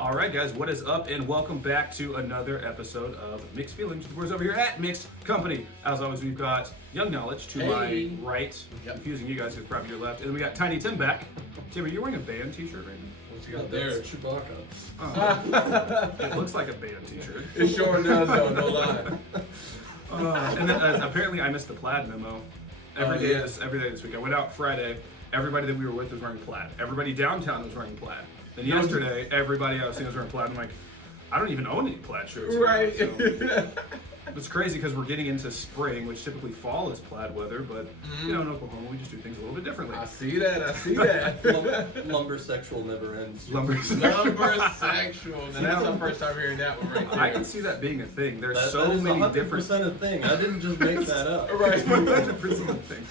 All right, guys, what is up? And welcome back to another episode of Mixed Feelings. The boys over here at Mixed Company. As always, we've got Young Knowledge to my right, confusing you guys, it's probably your left. And then we got Tiny Tim back. Tim, are you wearing a band t-shirt right now? What you got there? Chewbacca. Oh. It looks like a band t-shirt. It sure does, though, no lie. And then apparently I missed the plaid memo. Every day this week. I went out Friday. Everybody that we were with was wearing plaid. Everybody downtown was wearing plaid. Then yesterday, everybody I was seeing was wearing plaid. I'm like, I don't even own any plaid shirts. Right. So. It's crazy because we're getting into spring, which typically fall is plaid weather, but you know, in Oklahoma, we just do things a little bit differently. I see that. Lumber sexual never ends. Lumber sexual. Now, that's the first time hearing that one right there. I can see that being a thing. There's so that is many 100% different... a thing. I didn't just make that up. Right. 100% a thing.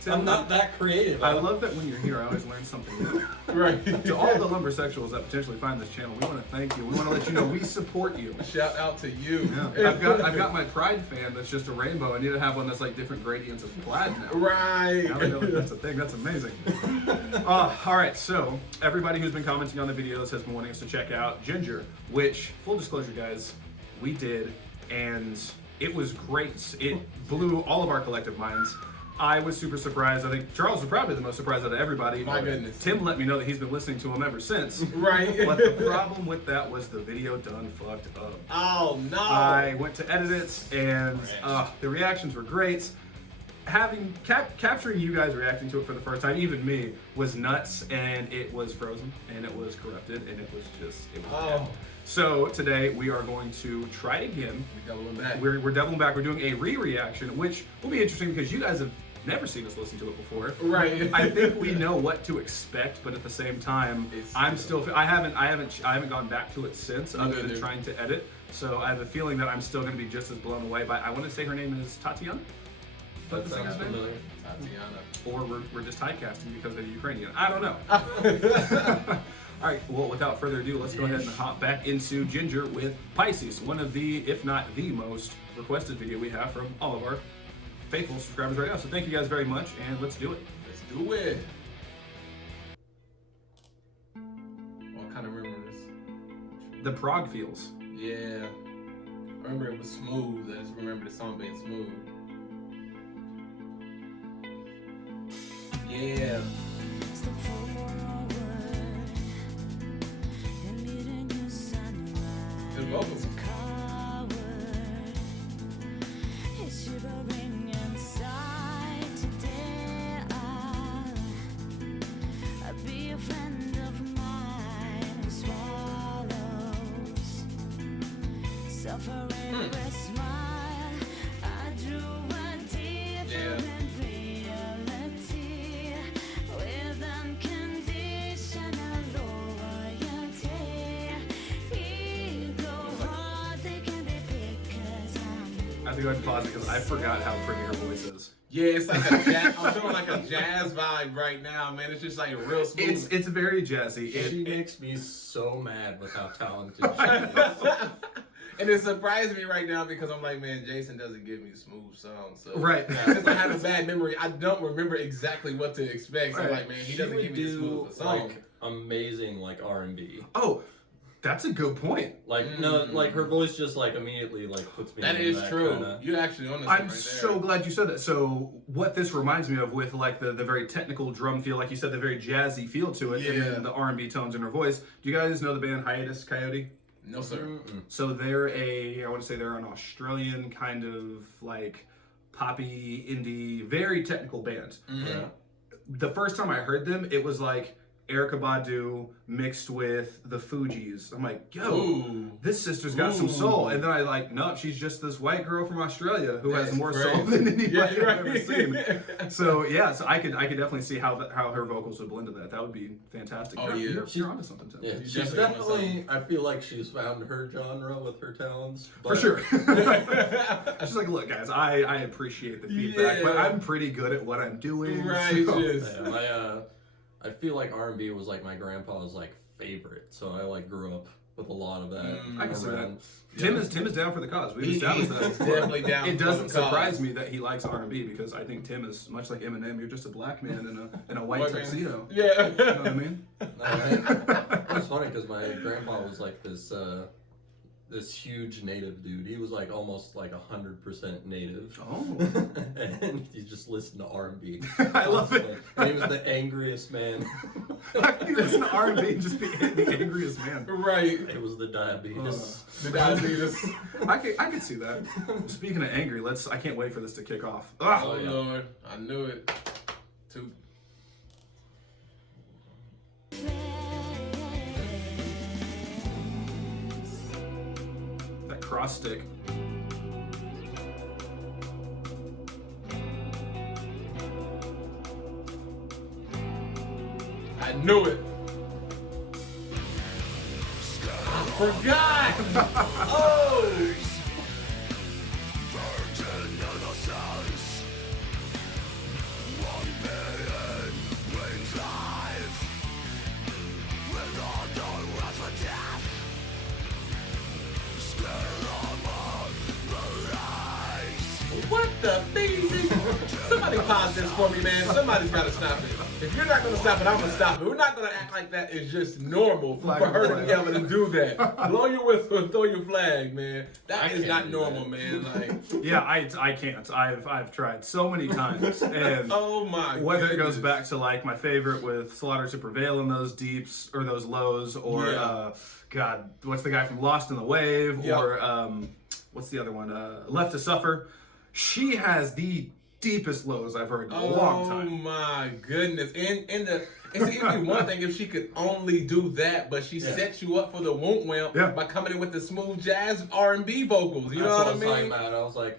Tim, I'm not that creative. I love that when you're here, I always learn something new. Right. To all the lumber sexuals that potentially find this channel, we want to thank you. We want to let you know we support you. Shout out to you. Yeah. I've got my Pride fan that's just a rainbow. I need to have one that's like different gradients of plaid now. Right. Now I know that's a thing. That's amazing. All right, so everybody who's been commenting on the videos has been wanting us to check out Jinjer, which, full disclosure, guys, we did, and it was great. It blew all of our collective minds. I was super surprised. I think Charles was probably the most surprised out of everybody. My goodness. Tim let me know that he's been listening to him ever since. Right. But the problem with that was the video done fucked up. Oh, no. I went to edit it, and the reactions were great. Capturing you guys reacting to it for the first time, even me, was nuts, and it was frozen, and it was corrupted, and it was bad. So today we are going to try again. We're doubling back. We're doubling back. We're doing a re-reaction, which will be interesting because you guys have never seen us listen to it before. Right. I think we know what to expect, but at the same time, I haven't gone back to it since, other than trying to edit. So I have a feeling that I'm still going to be just as blown away by. I want to say her name is Tatiana. That sounds familiar. Tatiana. Or we're just typecasting because they're Ukrainian. I don't know. All right, well, without further ado, let's go ahead and hop back into Jinjer with Pisces, one of the, if not the most requested video we have from all of our faithful subscribers right now. So thank you guys very much, and let's do it. Let's do it. Well, I kind of remember this. The prog feels. Yeah. I remember it was smooth. I just remember the song being smooth. Yeah. Good vocals. I have to go ahead and pause because I forgot how pretty her voice is. Yeah, it's like a jazz. I'm feeling like a jazz vibe right now, man. It's just like real smooth. It's very jazzy. She makes me so mad with how talented she is. And it surprised me right now because I'm like, man, Jason doesn't give me smooth songs. So right. Since I have a bad memory, I don't remember exactly what to expect. So I'm like, man, he doesn't give me the smooth song. Like amazing like R&B. Oh, that's a good point. Like no, like her voice just like immediately like puts me. That in is that true. Kinda... You actually on this I'm right there. so glad you said that. So what this reminds me of with like the very technical drum feel, like you said, the very jazzy feel to it, and then the R&B tones in her voice. Do you guys know the band Hiatus Coyote? No, sir. So they're I want to say they're an Australian kind of like poppy indie, very technical band. Yeah. The first time I heard them, it was like Erykah Badu mixed with the Fugees. I'm like, yo, this sister's got some soul. And then I like, nope, she's just this white girl from Australia who has more soul than anybody I've ever seen. So yeah, so I could definitely see how her vocals would blend to that. That would be fantastic. Oh, you're onto something, Tim. Yeah, she's definitely. I feel like she's found her genre with her talents. For sure. She's like, look, guys, I appreciate the feedback, but I'm pretty good at what I'm doing. Right. So. Yeah, I feel like R&B was like my grandpa's like favorite, so I like grew up with a lot of that. I can see that. Tim is down for the cause. We've established that. He's definitely down. It doesn't surprise me that he likes R&B because I think Tim is much like Eminem. You're just a black man in a white tuxedo. Yeah. You know what I mean? That's funny because my grandpa was like this huge native dude. He was like almost like 100% native. Oh. And he just listened to R&B. I love it. And he was the angriest man. How can you listen to R&B and just be the angriest man? Right. It was the diabetes. The diabetes. I could see that. Speaking of angry, I can't wait for this to kick off. Ugh. Oh, Lord. I knew it. Too. That cross stick. I knew it. I forgot. Oh. What the beezy? Somebody pause this for me, man. Somebody's got to stop it. If you're not going to stop it, I'm going to stop it. We're not going to act like that is just normal for her to be able to do that. Blow your whistle and throw your flag, man. That is not normal, man. Like, Yeah, I can't. I've tried so many times, and oh my. whether it goes goodness. back to like my favorite with Slaughter to Prevail in those deeps or those lows, or Yeah. God, what's the guy from Lost in the Wave, Yep. or what's the other one? Left to Suffer. She has the deepest lows I've heard in a long time. Oh my goodness. And it's even one thing if she could only do that, but she sets you up for the won't by coming in with the smooth jazz R&B vocals. You know what I That's what I was mean? talking about. I was like,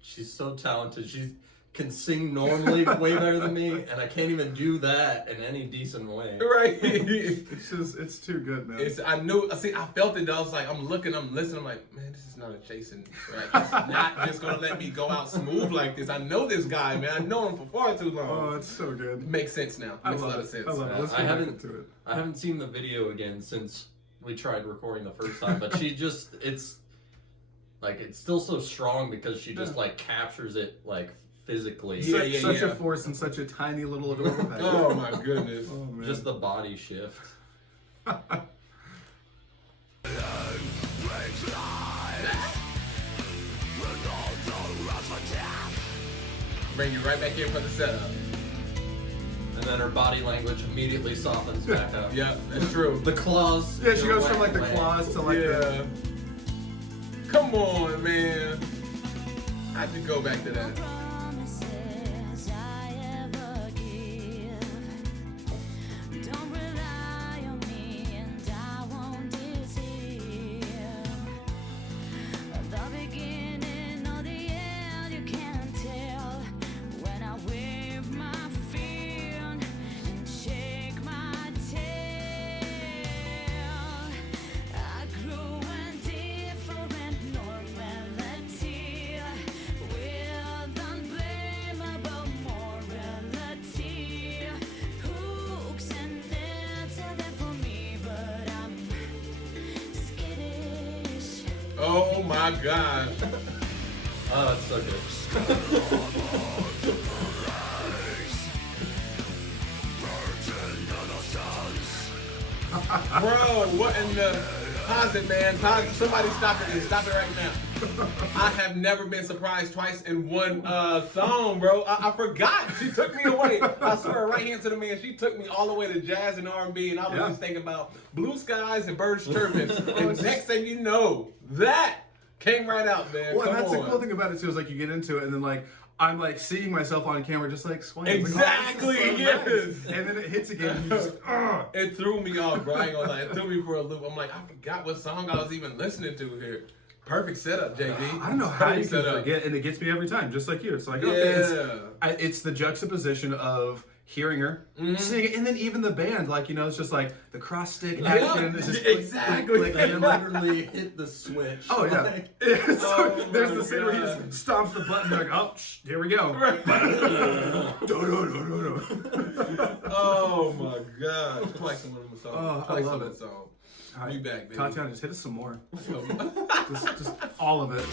she's so talented. She can sing normally way better than me, and I can't even do that in any decent way. Right. It's too good, man. I felt it. I was like, I'm looking, I'm listening. I'm like, man, this is not a chasing track. It's not just gonna let me go out smooth like this. I know this guy, man. I know him for far too long. Oh, it's so good. Makes sense now. Makes a lot of sense. I love it. Let's I get back haven't- into it. I haven't seen the video again since we tried recording the first time, but it's still so strong because she just like captures it like physically. Yeah, Such a force in such a tiny little adorable package. Oh my goodness. Oh, man. Just the body shift. Bring you right back in for the setup. And then her body language immediately softens back up. Yeah, that's true. The claws. Yeah, she goes from like the claws to like the... Come on, man. How'd you go back to that? Promises I ever give. Don't rely on me and I won't deceive. The beginning or the end, you can't tell. When I wave my feet and shake my tail, I grew a different normality with unblameable morality. Hooks and nets are there for me, but I'm skittish. Oh my God. Oh, that's so good. Bro, what in the... Pause it, man. Pause it. Somebody stop it. Stop it right now. I have never been surprised twice in one song, bro. I forgot. She took me away. I swear, right hand to the man. She took me all the way to jazz and R&B, and I was just thinking about blue skies and birds chirping. And next thing you know, that came right out, man. Well, Come and that's on. the cool thing about it too, is like you get into it and then like I'm like seeing myself on camera just like swaying. Exactly, Like, oh, this is so yes. nice. And then it hits again and you just, It threw me off, bro. I ain't gonna lie. It threw me for a loop. I'm like, I forgot what song I was even listening to here. Perfect setup, JB. I don't know how you Perfect can setup. forget, and it gets me every time, just like you. It's like, Yeah. okay, it's the juxtaposition of hearing her sing, and then even the band, like, you know, it's just like the cross stick action. It's just click, exactly. click, click, They and then, like, literally hit the switch. oh yeah. Like, So Oh there's my the scene where he God. just stomps the button, like, oh, here we go. Oh my God. Play some of them songs. Oh, I Play love some of it. that song. All right, We back, baby. Tatiana, just hit us some more. Oh. Just all of it.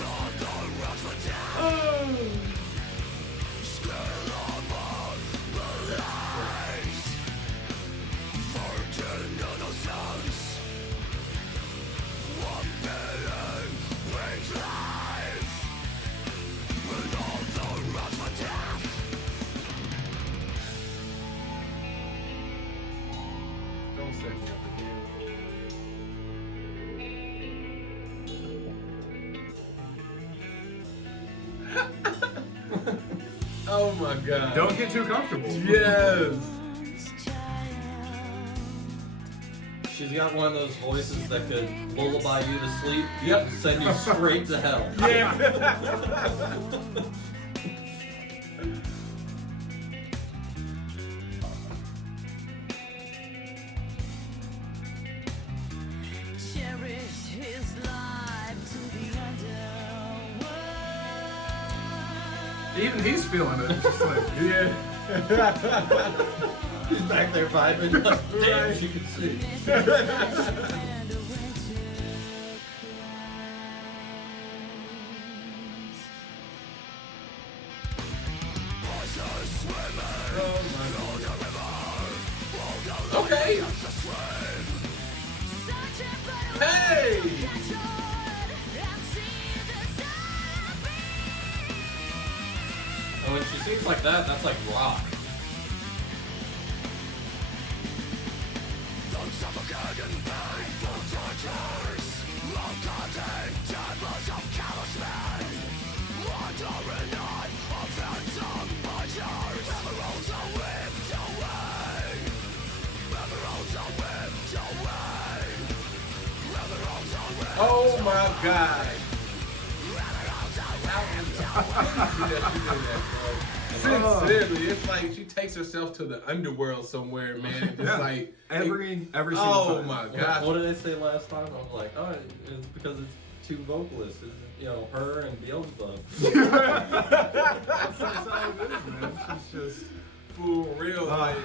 set me up again. Oh my god. Don't get too comfortable. Yes. She's got one of those voices that could lullaby you to sleep. Yep. And send you straight to hell. Yeah. Cherish his life to the underworld. Even he's feeling it. It's just like, Yeah. He's back there vibing. Damn, Right. she can see. And a winter Okay. Hey. And when she sings like that, that's like rock. Oh my god. How did she do that, bro? Sincerely, it's like she takes herself to the underworld somewhere, man. It's Yeah. like every single oh time. my What god. did I say last time? I was like, oh, it's because it's two vocalists. It's, you know, her and Beelzebub. That's how it is, man. She's just. For real, like,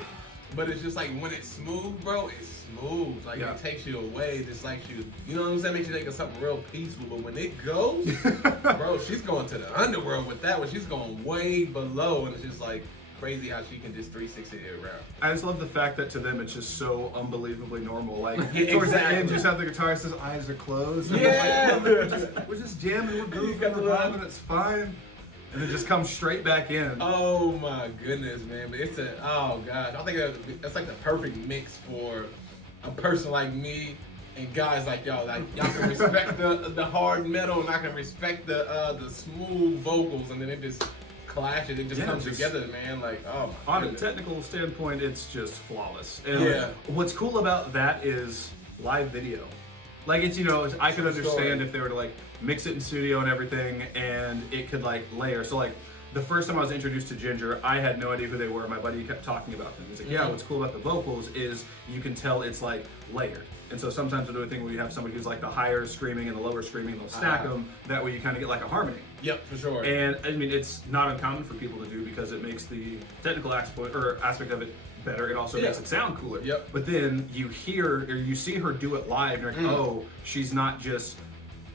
but it's just like when it's smooth, bro, it's smooth. Like Yeah. it takes you away. It's like you know what I'm saying? Makes you think of something real peaceful. But when it goes, bro, she's going to the underworld with that one. She's going way below, and it's just like crazy how she can just 360 it around. I just love the fact that to them it's just so unbelievably normal. Like Yeah, towards the exactly. end, just have the guitarist, his eyes are closed. and Yeah. like, we're just jamming, we're goofing, got the we're little- vibing, it's fine. And it just comes straight back in. Oh my goodness, man! But it's oh gosh, I think that's like the perfect mix for a person like me and guys like y'all. Like y'all can respect the hard metal, and I can respect the smooth vocals, and then it just clashes. It just Yeah, comes just- together, man. Like oh my On a goodness. technical standpoint, it's just flawless. And Yeah. what's cool about that is live video. Like it's, you know, I could True understand story. if they were to like mix it in studio and everything and it could like layer. So like the first time I was introduced to Jinjer, I had no idea who they were. My buddy kept talking about them. He's like, yeah, what's cool about the vocals is you can tell it's like layered. And so sometimes we'll do a thing where you have somebody who's like the higher screaming and the lower screaming, and they'll stack them. That way you kind of get like a harmony. Yep, for sure. And I mean, it's not uncommon for people to do because it makes the technical aspect of it better. It also makes Yeah. it sound cooler. Yep. But then you hear or you see her do it live, and you're like, oh, she's not just.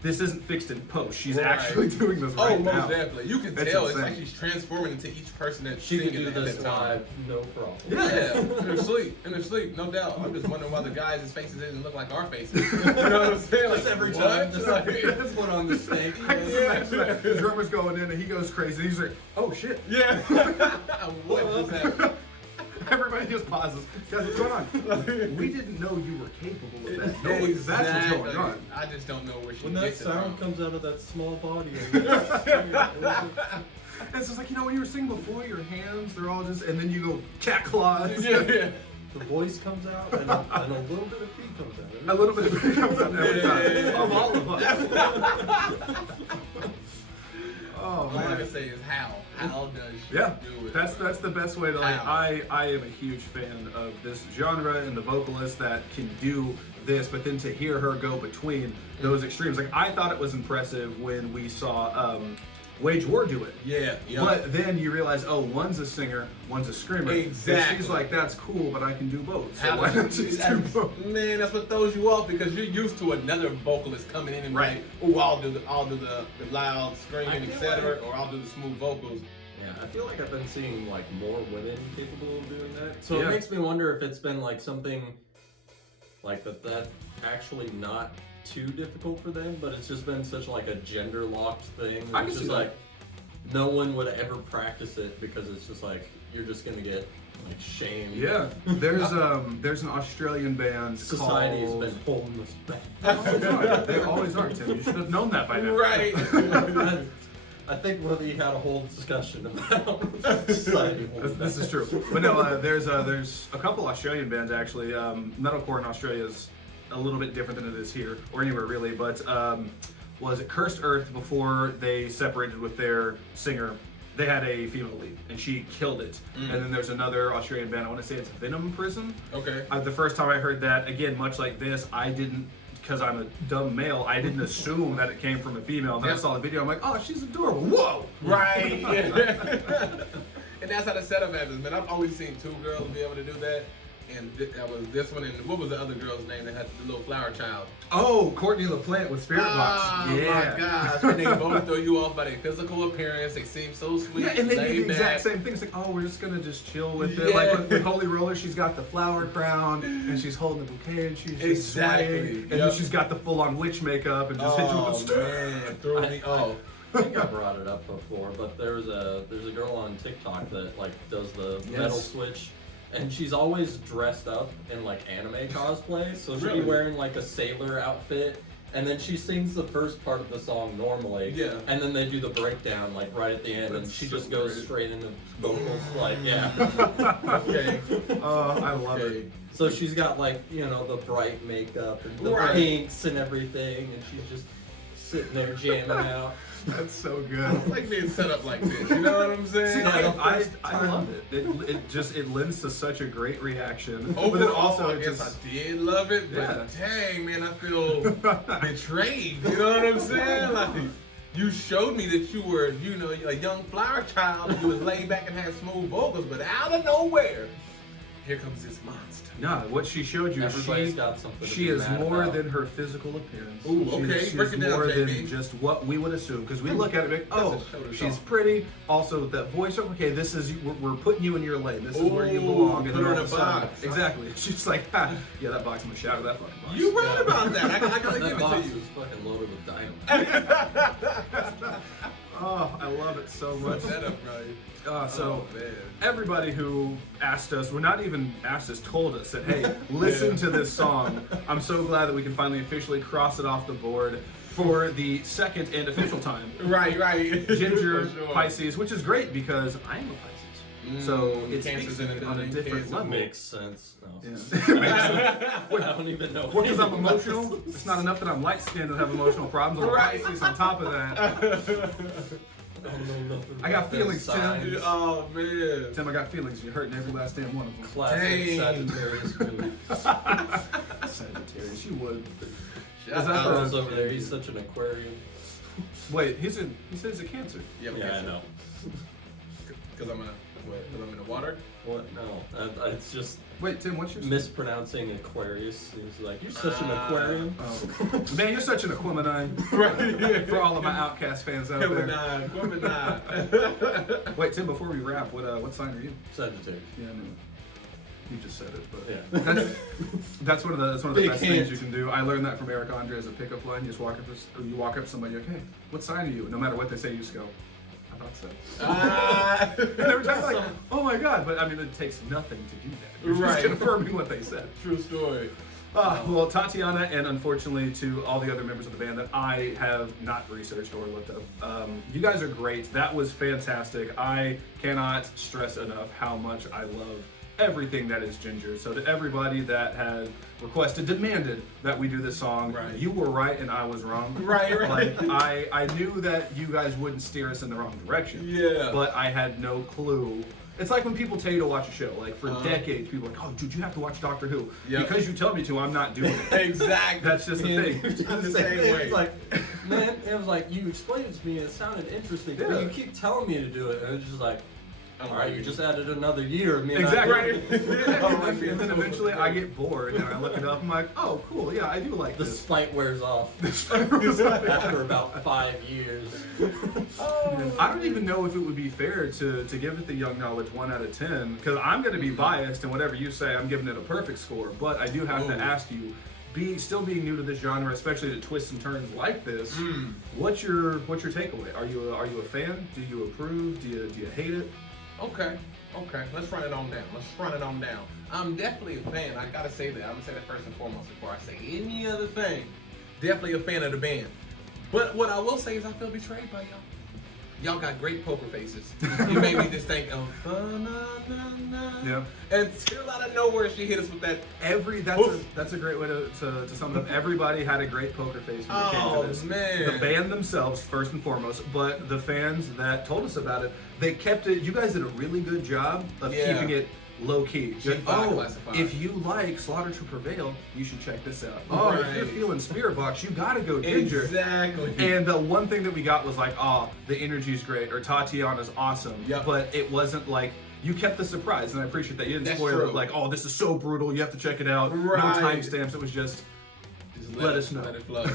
This isn't fixed in post. She's Right. actually doing this Oh, right most now. definitely. You can That's tell it's insane. like she's transforming into each person that's She could singing do at this that time. live, no problem. Yeah, in her sleep, no doubt. I'm just wondering why the guys' faces didn't look like our faces. You know what I'm saying? Just Like, every what? time, just like Like- just put on the snake. I can imagine that. The drummer's going in and he goes crazy. He's like, oh shit. Yeah. What just happened? Everybody just pauses. Guys, what's going on? We didn't know you were capable of that. Noise. That's what's going Exactly. on. I just don't know where she When that gets it sound from. comes out of that small body. And it's just like, you know, when you were singing before, your hands, they're all just, and then you go cat claws. Yeah. The voice comes out and a little bit of pee comes out. A little bit of it comes out every time. Yeah. Of all of us. Oh, All I man. can say is how. How does she Yeah, do it? that's the best way to like. How? I am a huge fan of this genre and the vocalists that can do this, but then to hear her go between those extremes, like I thought it was impressive when we saw Wage War do it. Yeah. But then you realize, oh, one's a singer, one's a screamer. And Exactly. she's like, that's cool, but I can do both. So How why not does- just do both? Man, that's what throws you off because you're used to another vocalist coming in and Right. like, oh, I'll do the loud I screaming, feel etc., like- or I'll do the smooth vocals. Yeah, I feel like I've been seeing like more women capable of doing that. So Yeah. it makes me wonder if it's been like something like that's actually not too difficult for them, but it's just been such like a gender locked thing. I can It's see just that. like no one would ever practice it because it's just like you're just gonna get like shame. Yeah, there's an Australian band Society's called... been holding us back. They always are, Tim. You should have known that by now. Right. I think we had a whole discussion about society holding This back. is true. But no, there's a couple Australian bands actually. Metalcore in Australia is a little bit different than it is here or anywhere really. But was it Cursed Earth before they separated with their singer? They had a female lead and she killed it. And then there's another Australian band. I want to say it's Venom Prison. Okay. The first time I heard that, again, much like this, I didn't. Because I'm a dumb male, I didn't assume that it came from a female. Then I saw the video, I'm like, oh, she's adorable. Whoa! Right. Yeah. And that's how the setup happens, man. I've always seen two girls be able to do that. And that was this one. And what was the other girl's name that had the little flower child? Oh, Courtney LaPlante with Spirit Box. Oh Yeah. my gosh. And they both throw you off by their physical appearance. They seem so sweet. Yeah, and they do the laid exact back. same thing. It's like, oh, we're just gonna just chill with it. Yeah. Like with Holy Roller, she's got the flower crown and she's holding the bouquet and she's just Exactly. swaying. And Yep. then she's got the full-on witch makeup and just hit you with a Oh stick. man, throw me off. I think I brought it up before, but there's a girl on TikTok that like does the metal switch, and she's always dressed up in like anime cosplay. So she'll Really? be wearing like a sailor outfit, and then she sings the first part of the song normally. Yeah. And then they do the breakdown like right at the end, and That's she so just goes great. straight into vocals. Like yeah. Okay. I love Okay. it. So she's got like the bright makeup and the Right. pinks and everything, and she's just sitting there jamming out. That's so I good. like being set up like this. You know what I'm saying? See, Yeah, I love it. It lends to such a great reaction. Overall, but then also I it guess just I did love it, but Yeah. dang, man, I feel betrayed. You know what I'm saying? Like, you showed me that you were, a young flower child. You was laid back and had smooth vocals, but out of nowhere, here comes this monster. no. What she showed you, Everybody's got something to she be is mad more about. than her physical appearance. Ooh, She's- okay, she's break it down, more JB. than just what we would assume because we look at it like, oh, That's a shoulder she's song. pretty. Also, that voice. Okay, this is we're putting you in your lane. This is where you Ooh, belong. put then her in all a of sudden- box. Exactly. She's like, ha, yeah, that box. I'm gonna shatter that fucking box. You right about that. I gotta That give it box to you. was fucking loaded with dynamite. Oh, I love it so much. Set up right. So Oh, man. everybody who asked us, well, not even asked us, told us that, hey, listen to this song. I'm so glad that we can finally officially cross it off the board for the second and official time. Right. Ginger, For sure. Pisces, which is great because I am a Pisces. So it Cancer's speaks in it, on a different Cancer. level. Makes sense. No. Yeah. I don't even know. Because I'm emotional. It's not enough that I'm light-skinned and have emotional problems. I'm a Right. Pisces on top of that. I don't know nothing I got about feelings, those Tim. signs. Oh man. Tim, I got feelings. You're hurting every last damn one of them. Classic Dang. Sagittarius move. Sagittarius, you would. Shout Is that out. Carl's over there. He's such an Aquarian. Wait, he says he's a Cancer. Yeah, Yeah, I know. Because I'm in the water. What? No. It's just Wait, Tim, what's your mispronouncing Aquarius. He's like, you're such an Aquarium. Oh. Man, you're such an Aquemini. Right. For all of my Outcast fans out there. Gemini. Wait, Tim, before we wrap, what sign are you? Sagittarius. Yeah, I knew it. You just said it, but Yeah. that's one of the Big best hint. things you can do. I learned that from Eric Andre as a pickup line. You just walk up to somebody, okay, what sign are you? No matter what they say, you just go, I thought so. And every time like, oh my god, but I mean, it takes nothing to do that. You're Right. just confirming what they said. True story. Well, Tatiana, and unfortunately to all the other members of the band that I have not researched or looked up, you guys are great. That was fantastic. I cannot stress enough how much I love everything that is Jinjer. So to everybody that had requested, demanded that we do this song, Right. you were right and I was wrong. Right. Like I knew that you guys wouldn't steer us in the wrong direction. Yeah. But I had no clue. It's like when people tell you to watch a show. Like for decades, people are like, "Oh, dude, you have to watch Doctor Who." Yep. Because you tell me to, I'm not doing it. Exactly. That's just the thing. I'm the Same same thing. way. It's like, man, it was like you explained it to me. It sounded interesting, Yeah. but you keep telling me to do it, and it's just like, I'm all right, like- you just added another year of me. not Exactly. doing it. And then eventually I get bored and I look it up. I'm like, "Oh, cool. Yeah, I do like The this." spite wears off after about 5 years. I don't even know if it would be fair to give it the Young Knowledge 1 out of 10 because I'm going to be biased and whatever you say, I'm giving it a perfect score. But I do have to Ooh. ask you, still being new to this genre, especially to twists and turns like this, what's your takeaway? Are you a fan? Do you approve? Do you hate it? Okay. Okay, let's run it on down. I'm definitely a fan. I gotta say that. I'm gonna say that first and foremost before I say any other thing. Definitely a fan of the band. But what I will say is I feel betrayed by y'all. Y'all got great poker faces. You made me just think of Yeah. until out of nowhere she hit us with that. That's a great way to sum it up. Everybody had a great poker face when it came to this. Man. The band themselves, first and foremost, but the fans that told us about it, they kept it. You guys did a really good job of keeping it low key. Classified. If you like Slaughter to Prevail, you should check this out. Oh, if you're feeling Spirit Box, you gotta go Jinjer. Exactly. And the one thing that we got was like, the energy's great, or Tatiana's awesome. Yep. But it wasn't like, you kept the surprise, and I appreciate that. You didn't That's spoil true. it like, this is so brutal, you have to check it out. Right. No timestamps, it was just let us know. Let it flow.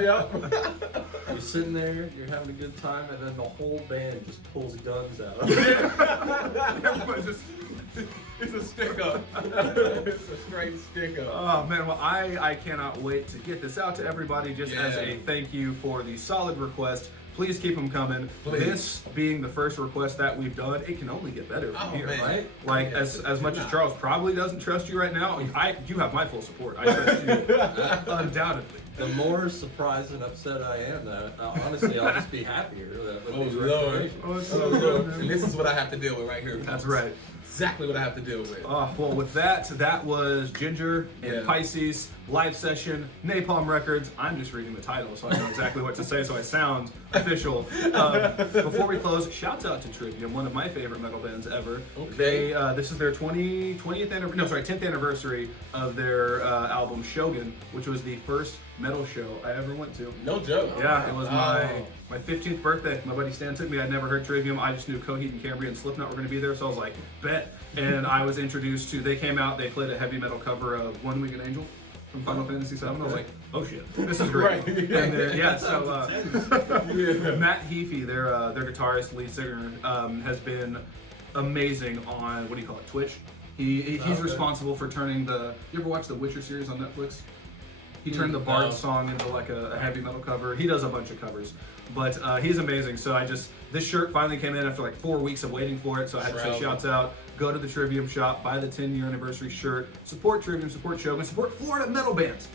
Yep. You're sitting there, you're having a good time, and then the whole band just pulls guns out. Everybody just... It's a stick up. It's a straight stick up. Oh man, well I cannot wait to get this out to everybody just as a thank you for the solid request. Please keep them coming. Please. This being the first request that we've done, it can only get better from here, man. right? Like as much as Charles probably doesn't trust you right now, you have my full support. I trust you undoubtedly. The more surprised and upset I am, honestly, I'll just be happier. With these Lord. recommendations. And this is what I have to deal with right here. That's right. Exactly what I have to deal with. Well, with that was Jinjer and Yeah. Pisces, live session, Napalm Records. I'm just reading the title, so I know exactly what to say, so I sound official. Before we close, shouts out to Trivium, one of my favorite metal bands ever. Okay. This is their 10th anniversary of their album Shogun, which was the first metal show I ever went to. No joke. Yeah, it was my 15th birthday. My buddy Stan took me. I'd never heard Trivium. I just knew Coheed and Cambria and Slipknot were going to be there, so I was like, bet. And I was introduced to, they came out, they played a heavy metal cover of One Winged Angel from Final Fantasy VII. I was like, oh shit, this is great. Right. And then, Yeah. Matt Heafy, their guitarist, lead singer, has been amazing on, what do you call it, Twitch? He's responsible for turning you ever watch the Witcher series on Netflix? He turned the Bard song into like a heavy metal cover. He does a bunch of covers, but he's amazing. So this shirt finally came in after like 4 weeks of waiting for it. So I had to say shouts out. Go to the Trivium shop, buy the 10-year anniversary shirt. Support Trivium, support Shogun, support Florida metal bands.